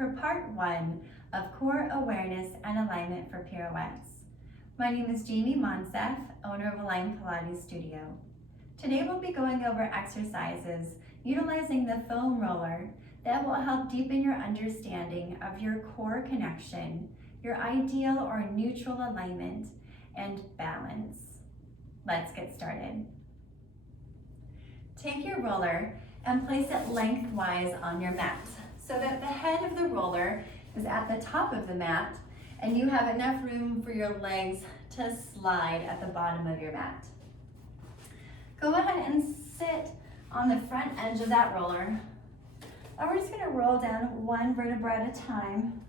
for part 1 of Core Awareness and Alignment for Pirouettes. My name is Jamie Monsef, owner of Aligned Pilates Studio. Today we'll be going over exercises utilizing the foam roller that will help deepen your understanding of your core connection, your ideal or neutral alignment, and balance. Let's get started. Take your roller and place it lengthwise on your mat so that the head of the roller is at the top of the mat and you have enough room for your legs to slide at the bottom of your mat. Go ahead and sit on the front edge of that roller. And we're just going to roll down one vertebra at a time,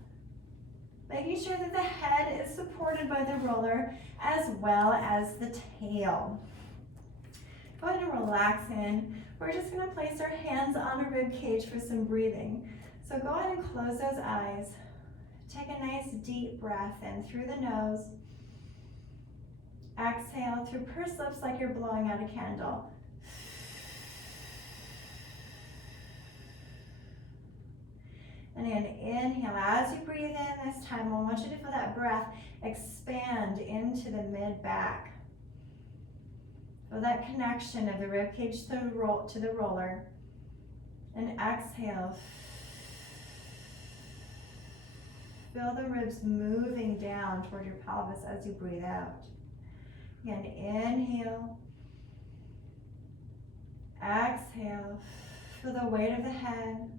making sure that the head is supported by the roller as well as the tail. Go ahead and relax in. We're just going to place our hands on a rib cage for some breathing. So go ahead and close those eyes. Take a nice deep breath in through the nose. Exhale through pursed lips like you're blowing out a candle. And then inhale. As you breathe in this time, I want you to feel that breath expand into the mid-back. Feel that connection of the ribcage to the roller. And exhale. Feel the ribs moving down toward your pelvis as you breathe out. Again, inhale. Exhale. Feel the weight of the head,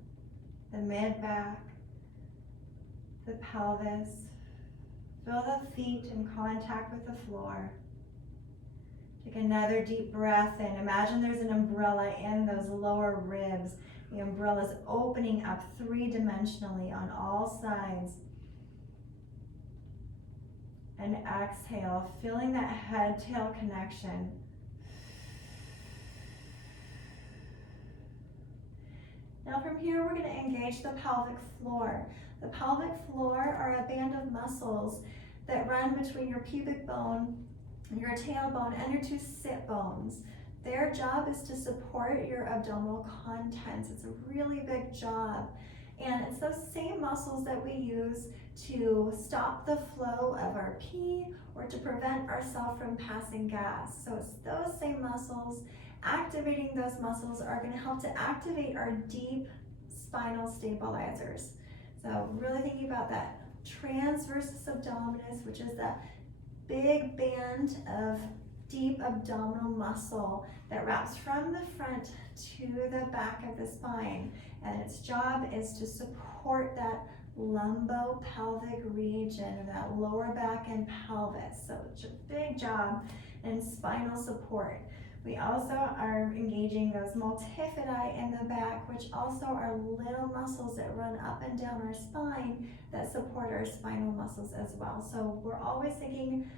the mid-back, the pelvis. Feel the feet in contact with the floor. Take another deep breath in. Imagine there's an umbrella in those lower ribs. The umbrella is opening up three-dimensionally on all sides. And exhale, feeling that head-tail connection. Now from here, we're going to engage the pelvic floor. The pelvic floor are a band of muscles that run between your pubic bone, your tailbone, and your two sit bones. Their job is to support your abdominal contents. It's a really big job. And it's those same muscles that we use to stop the flow of our pee or to prevent ourselves from passing gas. So it's those same muscles. Activating those muscles are going to help to activate our deep spinal stabilizers. So really thinking about that transversus abdominis, which is that big band of deep abdominal muscle that wraps from the front to the back of the spine. And its job is to support that lumbopelvic region of that lower back and pelvis. So it's a big job in spinal support. We also are engaging those multifidi in the back, which also are little muscles that run up and down our spine that support our spinal muscles as well. So we're always thinking,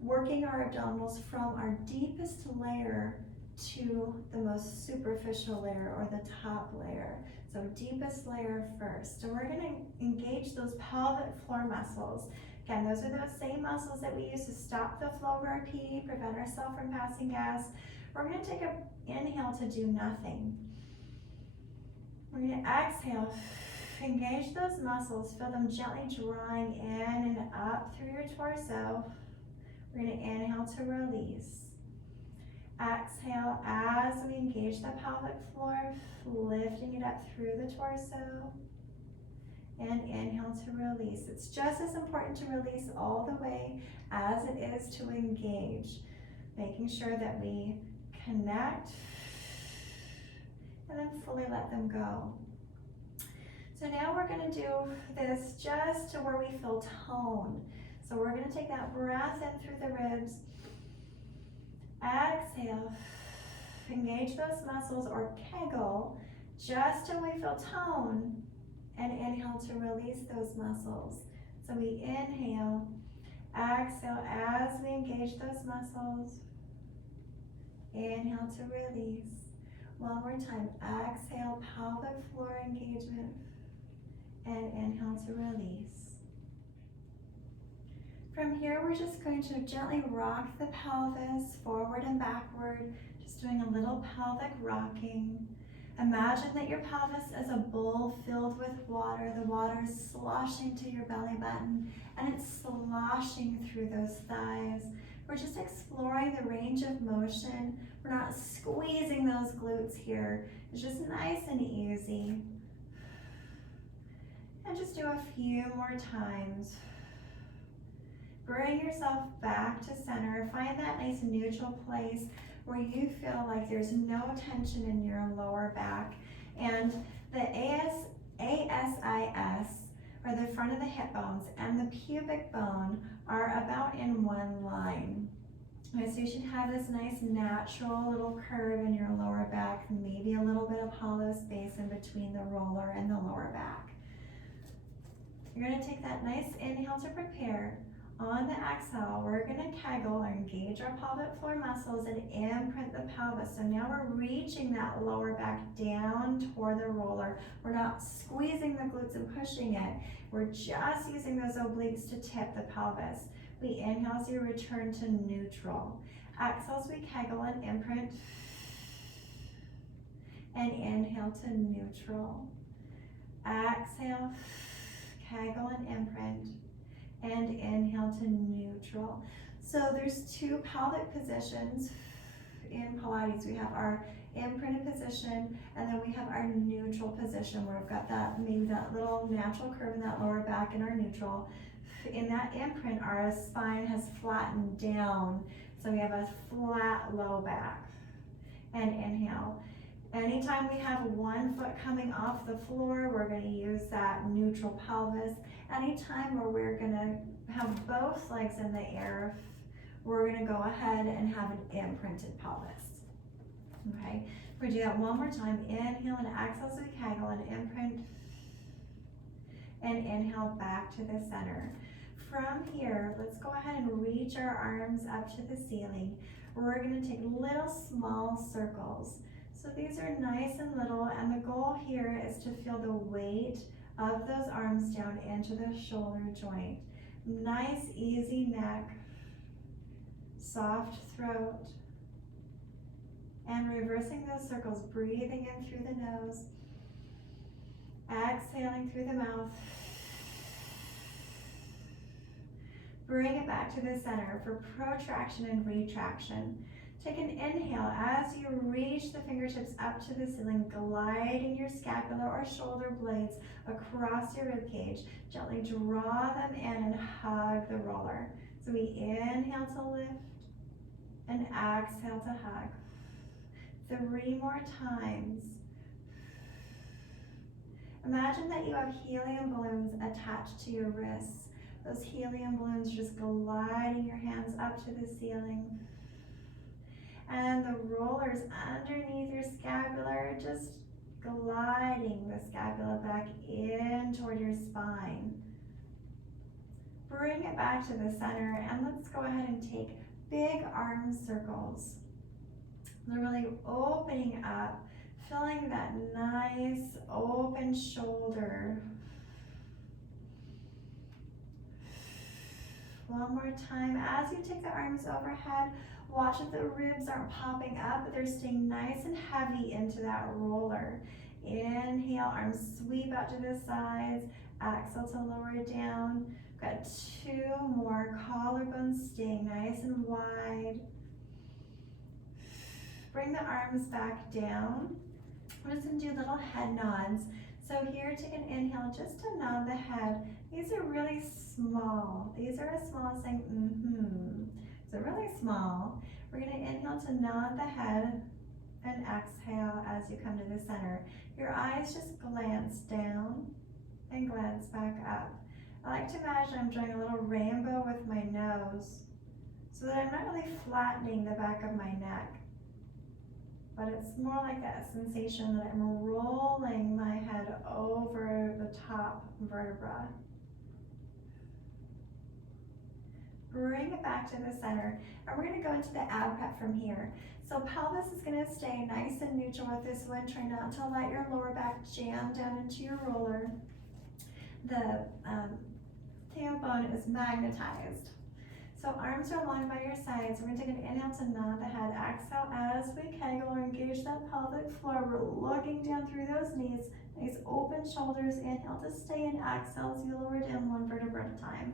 working our abdominals from our deepest layer to the most superficial layer or the top layer. So deepest layer first. So we're going to engage those pelvic floor muscles. Again, those are those same muscles that we use to stop the flow of our pee, prevent ourselves from passing gas. We're going to take an inhale to do nothing. We're going to exhale, engage those muscles, feel them gently drawing in and up through your torso. We're going to inhale to release. Exhale as we engage the pelvic floor, lifting it up through the torso. And inhale to release. It's just as important to release all the way as it is to engage. Making sure that we connect and then fully let them go. So now we're going to do this just to where we feel tone. So we're going to take that breath in through the ribs. Exhale. Engage those muscles or kegel just till we feel tone. And inhale to release those muscles. So we inhale, exhale as we engage those muscles. Inhale to release. One more time, exhale, pelvic floor engagement. And inhale to release. From here, we're just going to gently rock the pelvis forward and backward, just doing a little pelvic rocking. Imagine that your pelvis is a bowl filled with water. The water is sloshing to your belly button and it's sloshing through those thighs. We're just exploring the range of motion. We're not squeezing those glutes here. It's just nice and easy. And just do a few more times. Bring yourself back to center. Find that nice neutral place where you feel like there's no tension in your lower back. And the ASIS, or the front of the hip bones, and the pubic bone are about in one line. Okay, so you should have this nice natural little curve in your lower back, maybe a little bit of hollow space in between the roller and the lower back. You're going to take that nice inhale to prepare. On the exhale, we're going to kegel or engage our pelvic floor muscles and imprint the pelvis. So now we're reaching that lower back down toward the roller. We're not squeezing the glutes and pushing it. We're just using those obliques to tip the pelvis. We inhale as you return to neutral. Exhale as we kegel and imprint. And inhale to neutral. Exhale, kegel and imprint. And inhale to neutral. So there's two pelvic positions in Pilates. We have our imprinted position, and then we have our neutral position where we've got that, maybe that little natural curve in that lower back in our neutral. In that imprint, our spine has flattened down, so we have a flat low back. And inhale. Anytime we have one foot coming off the floor, we're going to use that neutral pelvis. Anytime where we're going to have both legs in the air, we're going to go ahead and have an imprinted pelvis. Okay, we're going to do that one more time. Inhale and exhale as we kegel and imprint. And inhale back to the center. From here, let's go ahead and reach our arms up to the ceiling. We're going to take little small circles. So these are nice and little, and the goal here is to feel the weight of those arms down into the shoulder joint. Nice, easy neck, soft throat, and reversing those circles, breathing in through the nose, exhaling through the mouth. Bring it back to the center for protraction and retraction. Take an inhale as you reach the fingertips up to the ceiling, gliding your scapula or shoulder blades across your ribcage. Gently draw them in and hug the roller. So we inhale to lift and exhale to hug. 3 more times. Imagine that you have helium balloons attached to your wrists. Those helium balloons just gliding your hands up to the ceiling. And the rollers underneath your scapula, just gliding the scapula back in toward your spine. Bring it back to the center, and let's go ahead and take big arm circles. They're really opening up, filling that nice open shoulder. One more time. As you take the arms overhead, watch that the ribs aren't popping up, but they're staying nice and heavy into that roller. Inhale, arms sweep out to the sides. Exhale to lower it down. Got 2 more. Collarbones staying nice and wide. Bring the arms back down. We're just going to do little head nods. So here, take an inhale just to nod the head. These are really small. These are as small as saying So really small. We're going to inhale to nod the head and exhale as you come to the center. Your eyes just glance down and glance back up. I like to imagine I'm drawing a little rainbow with my nose so that I'm not really flattening the back of my neck, but it's more like that sensation that I'm rolling my head over the top vertebra. Bring it back to the center, and we're going to go into the ab prep from here. So pelvis is going to stay nice and neutral with this one. Try not to let your lower back jam down into your roller. The tailbone is magnetized. So arms are long by your sides. We're gonna take an inhale to nod the head. Exhale as we kegel or engage that pelvic floor. We're looking down through those knees. Nice open shoulders. Inhale to stay and exhale as you lower down one vertebra at a time.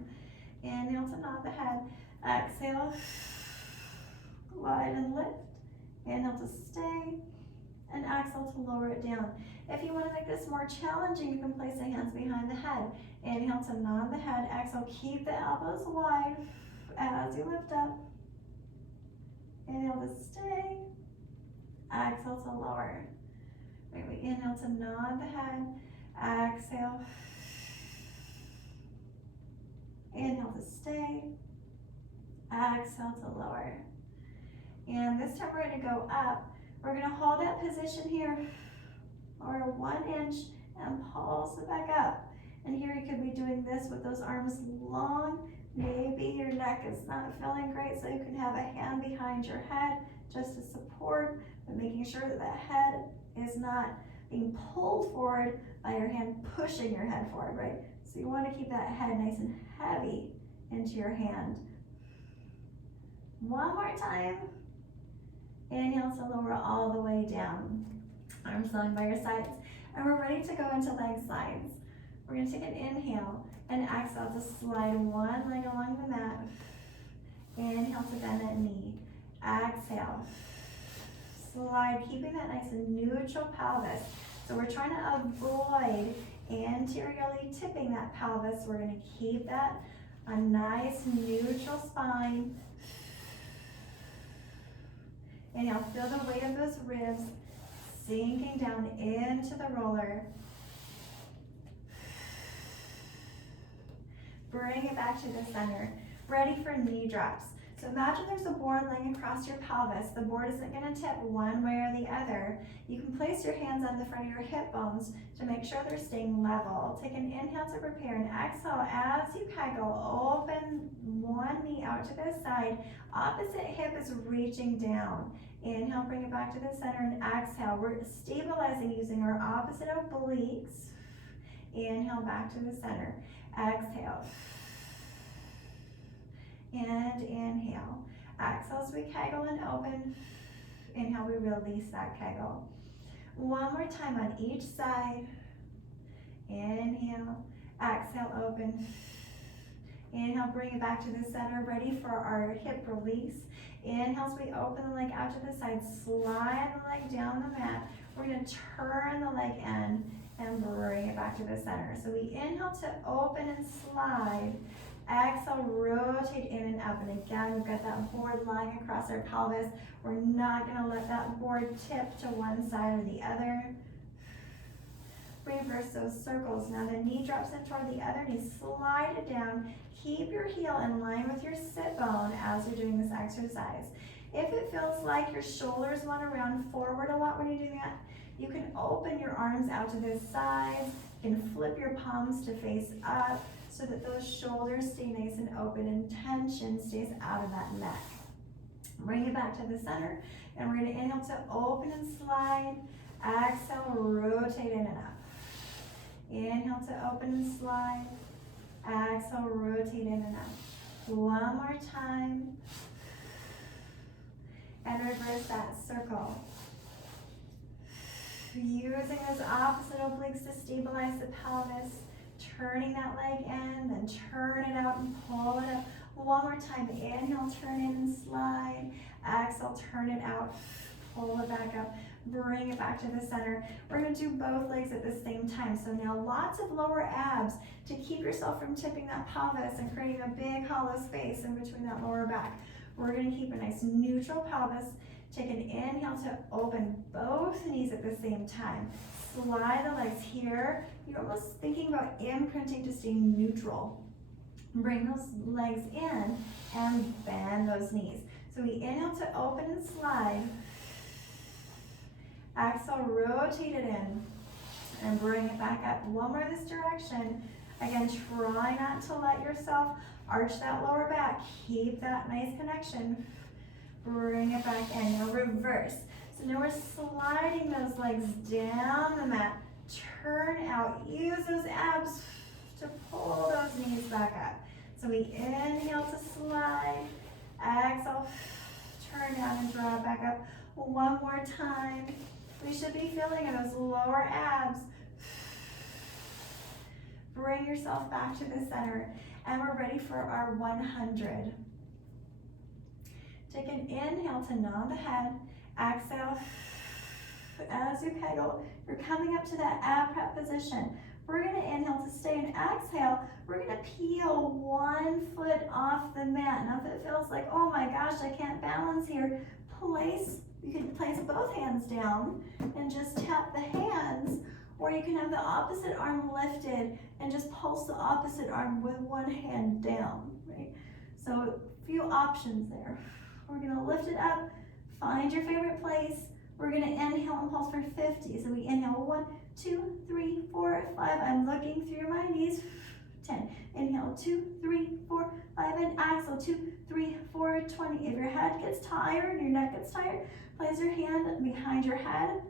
Inhale to nod the head. Exhale. Glide and lift. Inhale to stay. And exhale to lower it down. If you want to make this more challenging, you can place the hands behind the head. Inhale to nod the head. Exhale, keep the elbows wide as you lift up. Inhale to stay. Exhale to lower. Right, we inhale to nod the head. Exhale. Inhale to stay. Exhale to lower. And this time we're going to go up. We're going to hold that position here or 1 inch and pulse it back up. And here you could be doing this with those arms long. Maybe your neck is not feeling great, so you can have a hand behind your head just to support, but making sure that the head is not being pulled forward by your hand pushing your head forward, right? So you want to keep that head nice and heavy into your hand. One more time. Inhale to lower all the way down. Arms long by your sides. And we're ready to go into leg slides. We're going to take an inhale and exhale to slide one leg along the mat. Inhale to bend that knee. Exhale. Slide, keeping that nice and neutral pelvis. So we're trying to avoid anteriorly tipping that pelvis. We're going to keep that a nice neutral spine. Inhale, feel the weight of those ribs sinking down into the roller. Bring it back to the center. Ready for knee drops. So imagine there's a board laying across your pelvis. The board isn't going to tip one way or the other. You can place your hands on the front of your hip bones to make sure they're staying level. Take an inhale to prepare and exhale as you kegel. Open one knee out to the side. Opposite hip is reaching down. Inhale, bring it back to the center and exhale. We're stabilizing using our opposite obliques. Inhale, back to the center. Exhale. And inhale. Exhale as we kegel and open. Inhale, we release that kegel. One more time on each side. Inhale. Exhale, open. Inhale, bring it back to the center. Ready for our hip release. Inhale as we open the leg out to the side. Slide the leg down the mat. We're going to turn the leg in and bring it back to the center. So we inhale to open and slide. Exhale, rotate in and up. And again, we've got that board lying across our pelvis. We're not going to let that board tip to one side or the other. Reverse those circles. Now the knee drops in toward the other knee. Slide it down. Keep your heel in line with your sit bone as you're doing this exercise. If it feels like your shoulders want to round forward a lot when you do that, you can open your arms out to the sides. You can flip your palms to face up so that those shoulders stay nice and open and tension stays out of that neck. Bring it back to the center, and we're going to inhale to open and slide. Exhale, rotate in and up. Inhale to open and slide. Exhale, rotate in and up. One more time. And reverse that circle. Using those opposite obliques to stabilize the pelvis. Turning that leg in, then turn it out and pull it up. One more time. Inhale, turn in and slide. Exhale, turn it out. Pull it back up. Bring it back to the center. We're going to do both legs at the same time. So now lots of lower abs to keep yourself from tipping that pelvis and creating a big hollow space in between that lower back. We're going to keep a nice neutral pelvis. Take an inhale to open both knees at the same time. Slide the legs here. You're almost thinking about imprinting to stay neutral. Bring those legs in and bend those knees. So we inhale to open and slide. Exhale, rotate it in and bring it back up. One more this direction. Again, try not to let yourself arch that lower back. Keep that nice connection. Bring it back in. Now reverse. So now we're sliding those legs down the mat. Turn out. Use those abs to pull those knees back up. So we inhale to slide, exhale, turn down and draw it back up. One more time. We should be feeling in those lower abs. Bring yourself back to the center, and we're ready for our 100. Take an inhale to nod the head, exhale. As you kegel, you're coming up to that ab prep position. We're gonna inhale to stay and exhale. We're gonna peel one foot off the mat. Now if it feels like, oh my gosh, I can't balance here, you can place both hands down and just tap the hands, or you can have the opposite arm lifted and just pulse the opposite arm with one hand down, right? So a few options there. We're gonna lift it up, find your favorite place. We're gonna inhale and pulse for 50. So we inhale 1, 2, 3, 4, 5. I'm looking through my knees. 10. Inhale 2, 3, 4, 5, and exhale 2, 3, 4, 20. If your head gets tired, your neck gets tired, place your hand behind your head.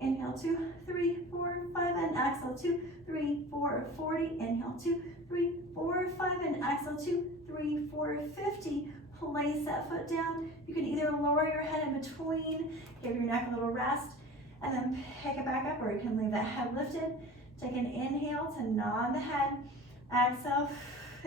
Inhale 2, 3, 4, 5, and exhale 2, 3, 4, 40. Inhale 2, 3, 4, 5, and exhale 2, 3, 4, 50. Place that foot down. You can either lower your head in between, give your neck a little rest, and then pick it back up, or you can leave that head lifted. Take an inhale to nod the head. Exhale,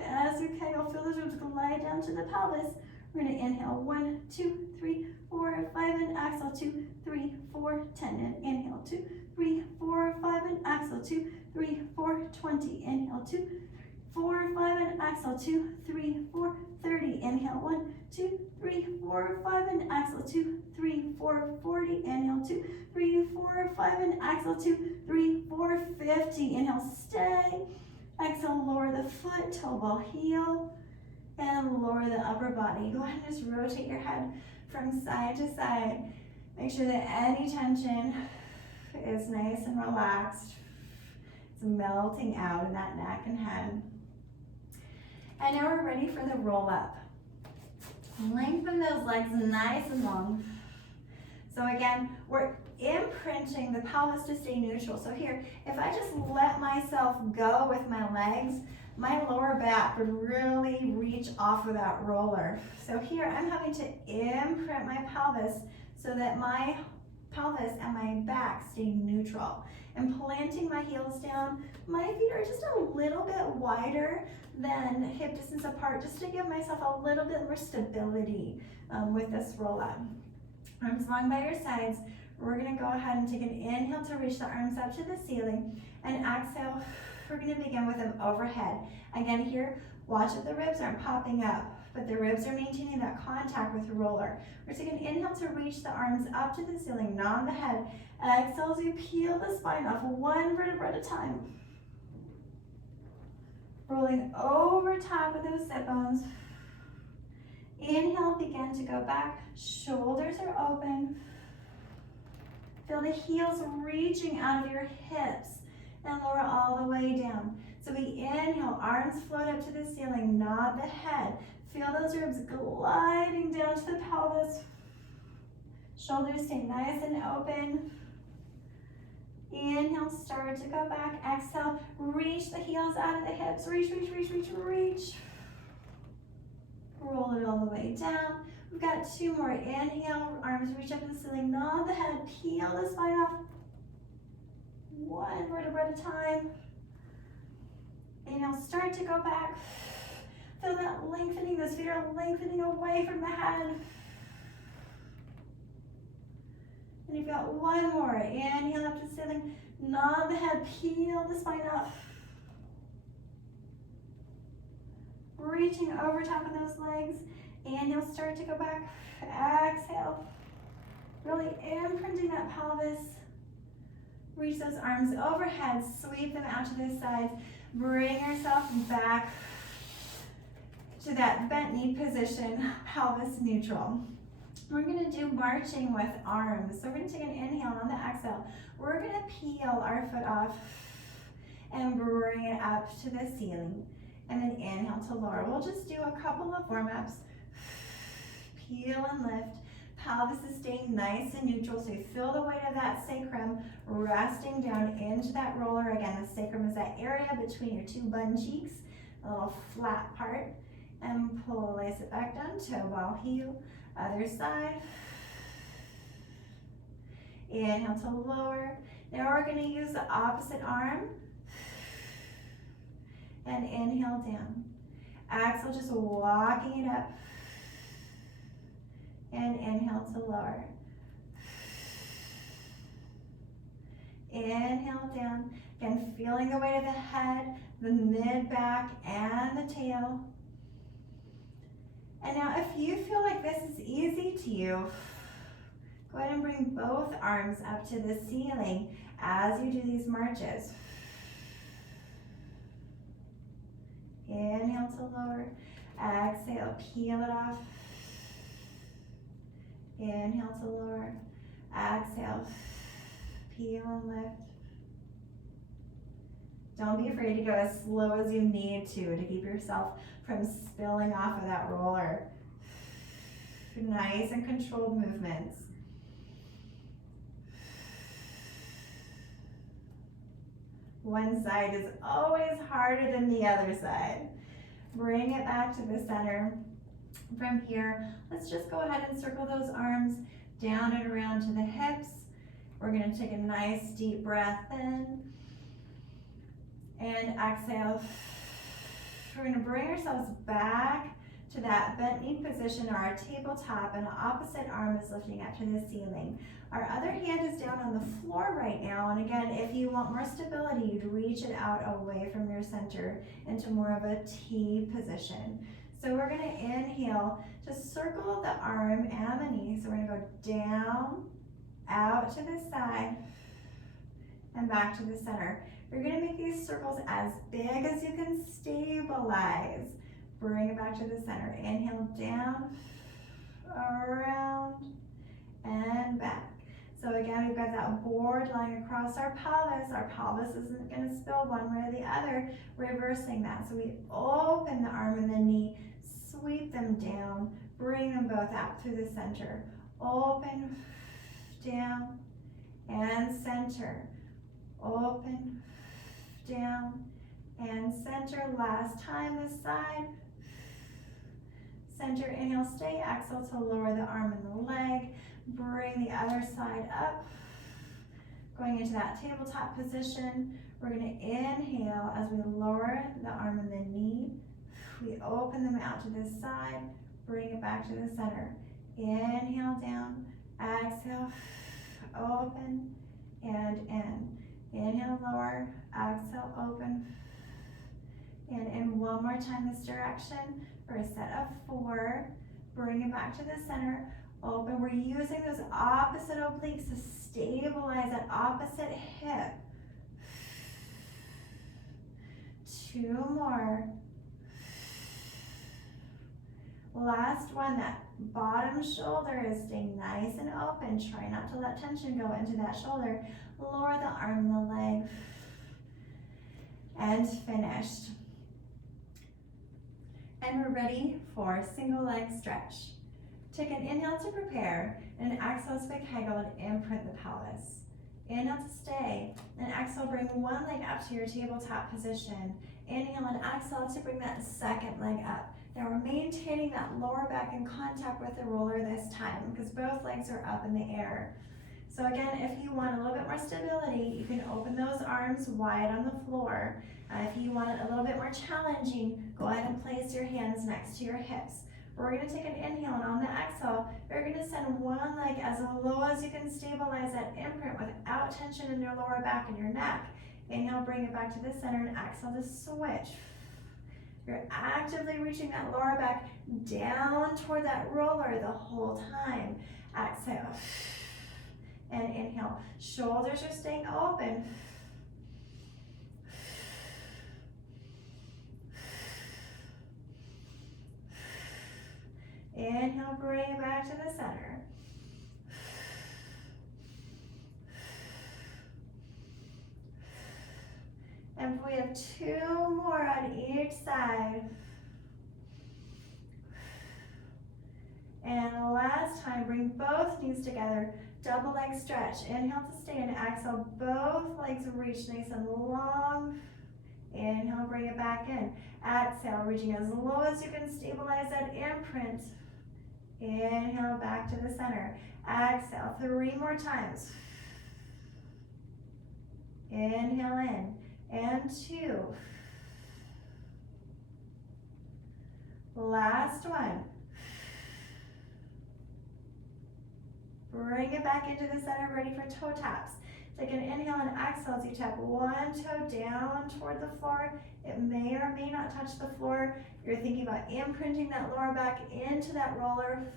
as you kegel, feel those ribs glide down to the pelvis. We're gonna inhale 1, 2, 3, 4, 5, and exhale 2, 3, 4, 10. And inhale 2, 3, 4, 5, and exhale 2, 3, 4, 20. Inhale 2, 4, 5, and exhale 2, 3, 4, 30. Inhale 1, 2, 3, 4, 5, and exhale 2, 3, 4, 40. Inhale 2, 3, 4, 5, and exhale 2, 3, 4, 50. Inhale, stay. Exhale, lower the foot, toe ball heel, and lower the upper body. Go ahead and just rotate your head from side to side. Make sure that any tension is nice and relaxed. It's melting out in that neck and head. And now we're ready for the roll up. Lengthen those legs nice and long. So again, we're imprinting the pelvis to stay neutral. So here, if I just let myself go with my legs, my lower back would really reach off of that roller. So here, I'm having to imprint my pelvis so that my pelvis and my back stay neutral. And planting my heels down, my feet are just a little bit wider than hip distance apart, just to give myself a little bit more stability with this roll up. Arms long by your sides. We're gonna go ahead and take an inhale to reach the arms up to the ceiling, and exhale, we're gonna begin with them overhead. Again here, watch that the ribs aren't popping up, but the ribs are maintaining that contact with the roller. We're taking an inhale to reach the arms up to the ceiling, nod the head. Exhale as you peel the spine off one vertebra at a time. Rolling over top of those sit bones. Inhale, begin to go back. Shoulders are open. Feel the heels reaching out of your hips and lower all the way down. So we inhale, arms float up to the ceiling, nod the head. Feel those ribs gliding down to the pelvis. Shoulders stay nice and open. Inhale, start to go back. Exhale, reach the heels out of the hips. Reach, reach, reach, reach, reach. Roll it all the way down. We've got 2 more. Inhale, arms reach up to the ceiling, nod the head, peel the spine off. 1 vertebra at a time. Inhale, start to go back. Feel that lengthening, those feet are lengthening away from the head. And you've got 1 more. Inhale up to the ceiling, nod the head, peel the spine off. Reaching over top of those legs. Inhale, start to go back. Exhale. Really imprinting that pelvis. Reach those arms overhead, sweep them out to the sides. Bring yourself back to that bent knee position, pelvis neutral. We're gonna do marching with arms. So we're gonna take an inhale on the exhale. We're gonna peel our foot off and bring it up to the ceiling. And then inhale to lower. We'll just do a couple of warm-ups. Peel and lift. Pelvis is staying nice and neutral, so you feel the weight of that sacrum resting down into that roller. Again, the sacrum is that area between your 2 bun cheeks. the little flat part, and place it back down, toe ball heel, other side. Inhale to lower. Now we're going to use the opposite arm, and inhale down. Exhale, just walking it up, and inhale to lower. Inhale down, again feeling the weight of the head, the mid-back, and the tail. And now if you feel like this is easy to you, go ahead and bring both arms up to the ceiling as you do these marches. Inhale to lower, exhale, peel it off. Inhale to lower, exhale, peel and lift. Don't be afraid to go as slow as you need to keep yourself from spilling off of that roller. Nice and controlled movements. One side is always harder than the other side. Bring it back to the center. From here, let's just go ahead and circle those arms down and around to the hips. We're going to take a nice deep breath in and exhale. We're going to bring ourselves back to that bent knee position or our tabletop, and the opposite arm is lifting up to the ceiling. Our other hand is down on the floor right now, and again, if you want more stability, you'd reach it out away from your center into more of a T position. So we're going to inhale, just circle the arm and the knee. So we're going to go down, out to the side, and back to the center. You're going to make these circles as big as you can stabilize. Bring it back to the center. Inhale down, around, and back. So again, we've got that board lying across our pelvis. Our pelvis isn't going to spill one way or the other, reversing that. So we open the arm and the knee, sweep them down, bring them both out through the center. Open, down, and center. Open, down, and center. Last time, this side. Center, inhale, stay. Exhale to lower the arm and the leg. Bring the other side up. Going into that tabletop position. We're going to inhale as we lower the arm and the knee. We open them out to this side. Bring it back to the center. Inhale down. Exhale. Open and in. Inhale, lower. Exhale, open. And in one more time this direction for a set of 4. Bring it back to the center. Open. We're using those opposite obliques to stabilize that opposite hip. 2 more. Last one, that bottom shoulder is staying nice and open. Try not to let tension go into that shoulder. Lower the arm and the leg. And finished. And we're ready for a single leg stretch. Take an inhale to prepare, and an exhale as we kegel and imprint the pelvis. Inhale to stay, and exhale, bring one leg up to your tabletop position. Inhale and exhale to bring that second leg up. Now we're maintaining that lower back in contact with the roller this time because both legs are up in the air. So again, if you want a little bit more stability, you can open those arms wide on the floor. If you want it a little bit more challenging, go ahead and place your hands next to your hips. We're going to take an inhale, and on the exhale, you're going to send one leg as low as you can stabilize that imprint without tension in your lower back and your neck. Inhale, bring it back to the center, and exhale to switch. You're actively reaching that lower back down toward that roller the whole time. Exhale. And inhale. Shoulders are staying open. Inhale, bring it back to the center. And we have 2 more on each side. And last time, bring both knees together. Double leg stretch. Inhale to stay and exhale. Both legs reach nice and long. Inhale, bring it back in. Exhale, reaching as low as you can, stabilize that imprint. Inhale, back to the center. Exhale, 3 more times. Inhale in, and 2. Last one. Bring it back into the center, ready for toe taps. Take an inhale and exhale as you tap one toe down toward the floor. It may or may not touch the floor. You're thinking about imprinting that lower back into that roller.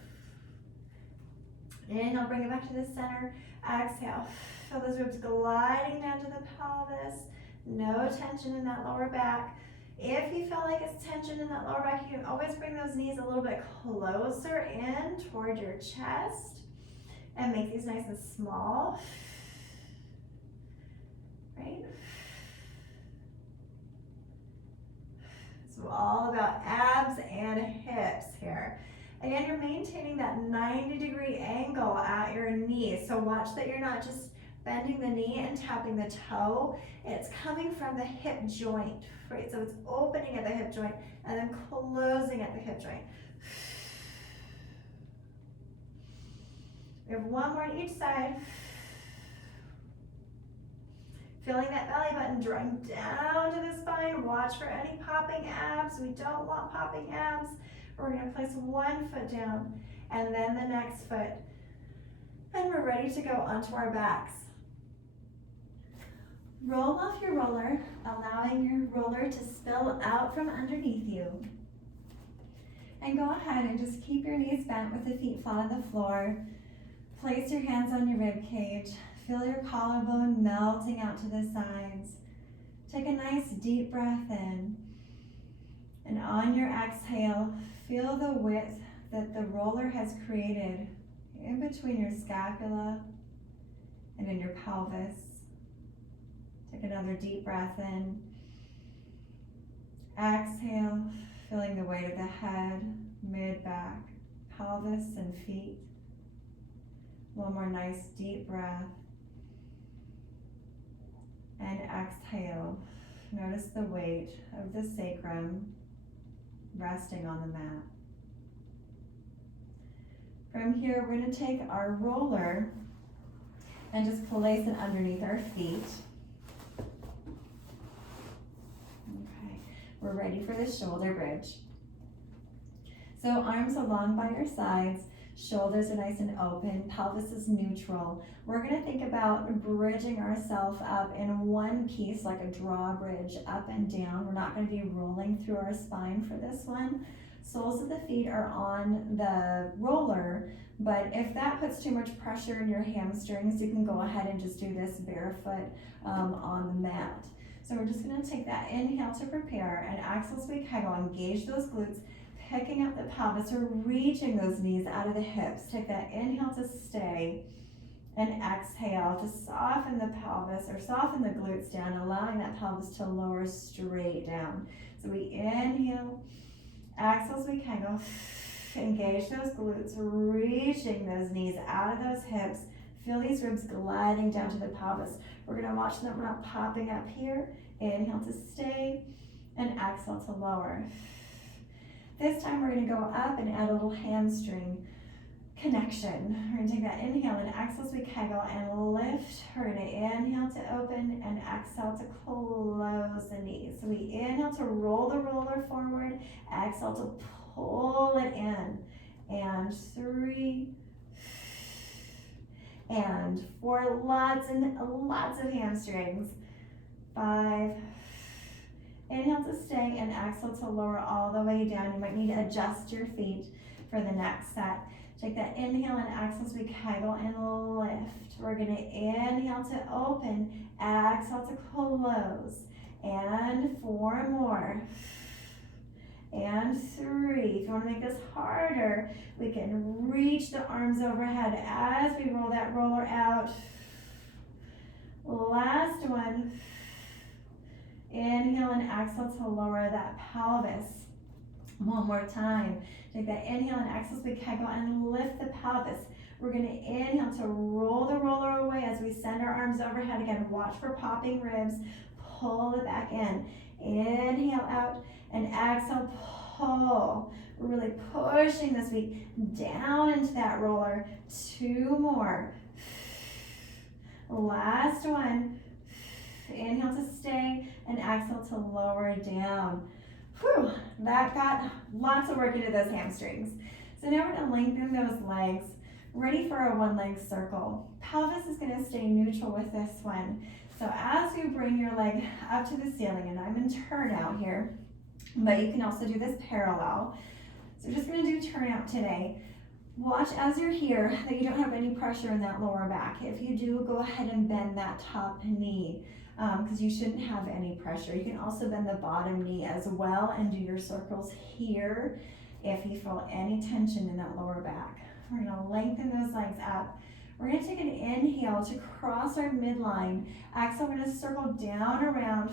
Inhale, bring it back to the center. Exhale, feel those ribs gliding down to the pelvis. No tension in that lower back. If you feel like it's tension in that lower back, you can always bring those knees a little bit closer in toward your chest and make these nice and small. Right? It's all about abs and hips here. Again, you're maintaining that 90-degree angle at your knee. So watch that you're not just bending the knee and tapping the toe. It's coming from the hip joint, right? So it's opening at the hip joint and then closing at the hip joint. We have one more on each side. Feeling that belly button drawing down to the spine. Watch for any popping abs. We don't want popping abs. We're going to place one foot down and then the next foot. And we're ready to go onto our backs. Roll off your roller, allowing your roller to spill out from underneath you. And go ahead and just keep your knees bent with the feet flat on the floor. Place your hands on your rib cage. Feel your collarbone melting out to the sides. Take a nice deep breath in. And on your exhale, feel the width that the roller has created in between your scapula and in your pelvis. Take another deep breath in. Exhale, feeling the weight of the head, mid-back, pelvis, and feet. One more nice deep breath. And exhale. Notice the weight of the sacrum resting on the mat. From here, we're going to take our roller and just place it underneath our feet. Okay, we're ready for the shoulder bridge. So arms along by your sides, shoulders are nice and open, pelvis is neutral. We're going to think about bridging ourselves up in one piece, like a drawbridge, up and down. We're not going to be rolling through our spine for this one. Soles of the feet are on the roller, but if that puts too much pressure in your hamstrings, you can go ahead and just do this barefoot on the mat. So we're just going to take that inhale to prepare, and exhale as we kegel, engage those glutes, picking up the pelvis. We're reaching those knees out of the hips. Take that inhale to stay, and exhale to soften the pelvis or soften the glutes down, allowing that pelvis to lower straight down. So we inhale, exhale as we kegel, engage those glutes, reaching those knees out of those hips. Feel these ribs gliding down to the pelvis. We're going to watch them. We're not popping up here. Inhale to stay, and exhale to lower. This time we're going to go up and add a little hamstring connection. We're going to take that inhale and exhale as we kegel and lift. We're going to inhale to open and exhale to close the knees. So we inhale to roll the roller forward, exhale to pull it in, and 3, and 4, lots and lots of hamstrings. 5, inhale to stay, and exhale to lower all the way down. You might need to adjust your feet for the next set. Take that inhale and exhale as we kegel and lift. We're going to inhale to open, exhale to close, and 4 more, and 3. If you want to make this harder, we can reach the arms overhead as we roll that roller out. Last one. Inhale and exhale to lower that pelvis. One more time. Take that inhale and exhale as we kegel and lift the pelvis. We're going to inhale to roll the roller away as we send our arms overhead. Again, watch for popping ribs. pull it back in. Inhale out and exhale, pull. We're really pushing this week down into that roller. 2 more. Last one. Inhale to stay and exhale to lower down. Whew, that got lots of work into those hamstrings. So now we're gonna lengthen those legs, ready for a 1-leg circle. Pelvis is gonna stay neutral with this one. So as you bring your leg up to the ceiling, and I'm in turnout here, but you can also do this parallel. So we're just gonna do turnout today. Watch as you're here that you don't have any pressure in that lower back. If you do, go ahead and bend that top knee because you shouldn't have any pressure. You can also bend the bottom knee as well and do your circles here if you feel any tension in that lower back. We're gonna lengthen those legs up. We're gonna take an inhale to cross our midline. Exhale, we're gonna circle down, around,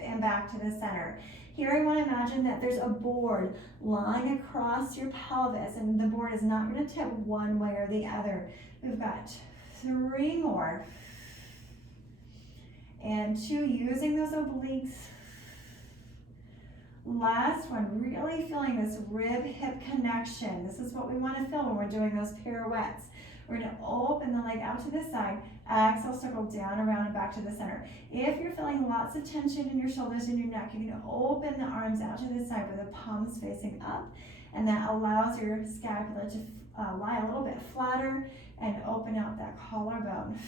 and back to the center. Here I want to imagine that there's a board lying across your pelvis, and the board is not going to tip one way or the other. We've got 3 more. And 2, using those obliques. Last one, really feeling this rib-hip connection. This is what we want to feel when we're doing those pirouettes. We're going to open the leg out to the side, exhale, circle down, around, and back to the center. If you're feeling lots of tension in your shoulders and your neck, you can open the arms out to the side with the palms facing up, and that allows your scapula to lie a little bit flatter and open out that collarbone.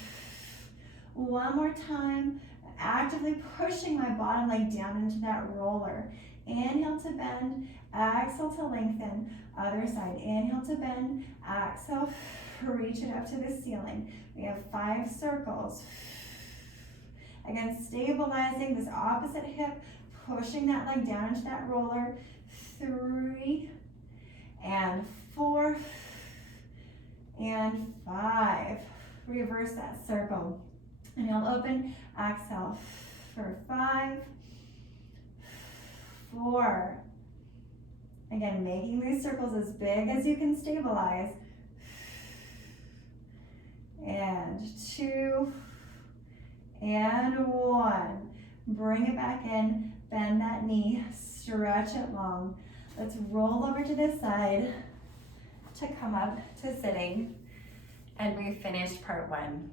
One more time, actively pushing my bottom leg down into that roller. Inhale to bend, exhale to lengthen. Other side, inhale to bend, exhale, reach it up to the ceiling. We have 5 circles. Again, stabilizing this opposite hip, pushing that leg down into that roller. 3 and 4 and 5. Reverse that circle. Inhale, open, exhale for 5, 4. Again, making these circles as big as you can stabilize. And 2 and 1. Bring it back in, bend that knee, stretch it long. Let's roll over to this side to come up to sitting. And we've finished part 1.